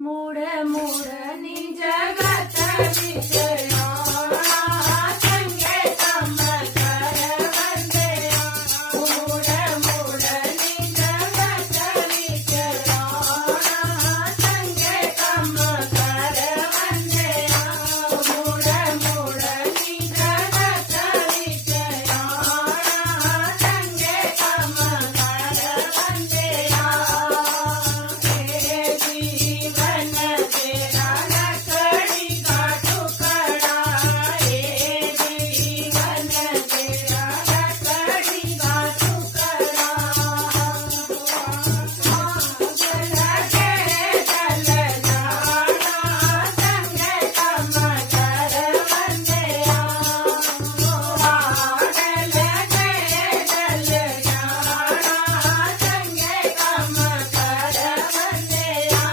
Mood mood निज जगत विषया संगे कम कर वंदया मूड मूड निज जगत विषया संगे कम कर वंदया मूड मूड निज जगत विषया संगे कम कर वंदया जीवन तेरा लकड़ी का टुकड़ा जीवन तेरा लकड़ी का टुकड़ा लगे चल जाना संगे कम कर वंदया लगे चल जाना संगे कम कर वंदया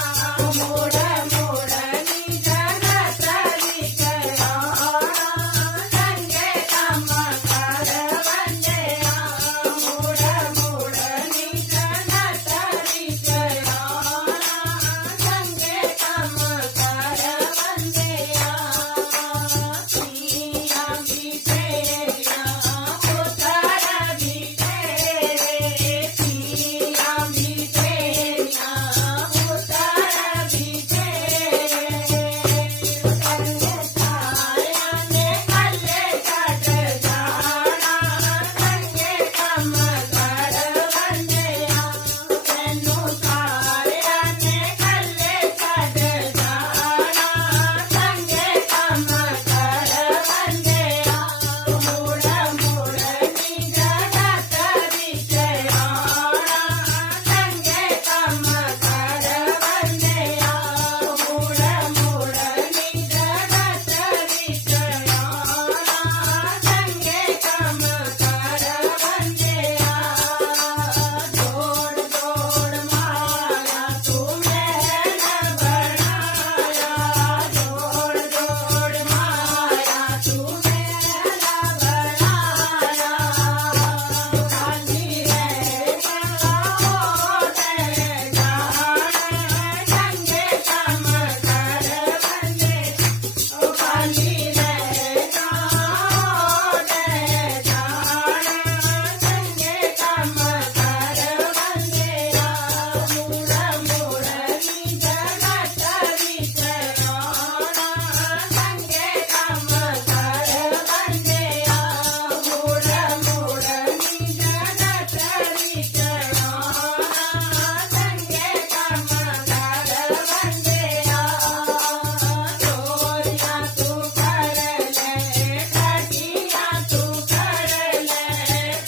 मूड मूड निज जगत विषया संगे कम कर वंदया मूड मूड निज जगत विषया संगे कम कर वंदया सिया बिटेया पुत्र बिटेरे सिया बिटेया पुत्र बिटेरे संगे साया ने कल्ले चढ़ जाना संगे कम कर वंदया तेनू साया ने कल्ले चढ़ जाना संगे कम कर वंदया मूड मूड निज जगत विषया संगे कम कर वंदया मूड मूड निज जगत विषया संगे कम कर वंदया जोड़ जोड़ माया तुम्हें न बनाया जोड़ जोड़ माया तुम्हें न बनाया खाली रह गया होठ जाने संगे कम कर वंदया खाली रह गया होठ जाने संगे कम कर वंदया मूड मूड निज जगत विषया संगे कम कर वंदया मूड मूड निज जगत विषया संगे कम कर वंदया चोरियां तू कर ले ठगियां तू कर ले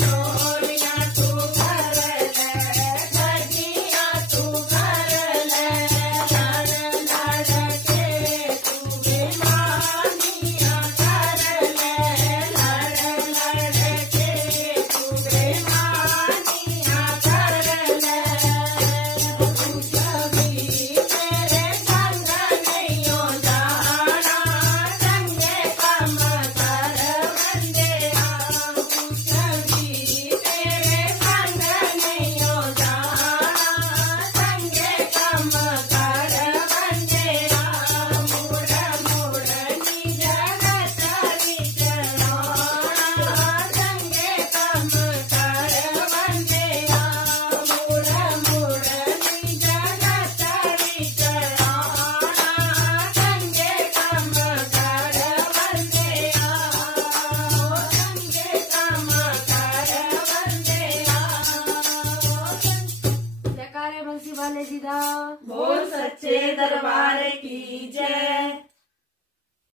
चोरियां तू कर ले ठगियां तू कर ले लड़ लड़ के तू बेईमानियां कर ले लड़ लड़ के तू बेईमानियां कर ले कुछ भी तेरे संग नहीं हो जाना संगे कम कर वंदया कुछ भी तेरे संग नहीं हो जाना संगे कम कर वंदया मूड मूड निज जगत विषया संगे कम कर वंदया मूड मूड निज जगत विषया संगे कम कर वंदया संगे कम कर वंदया जयकारे बंसी वाले जी दा बोल सच्चे दरबार की जय।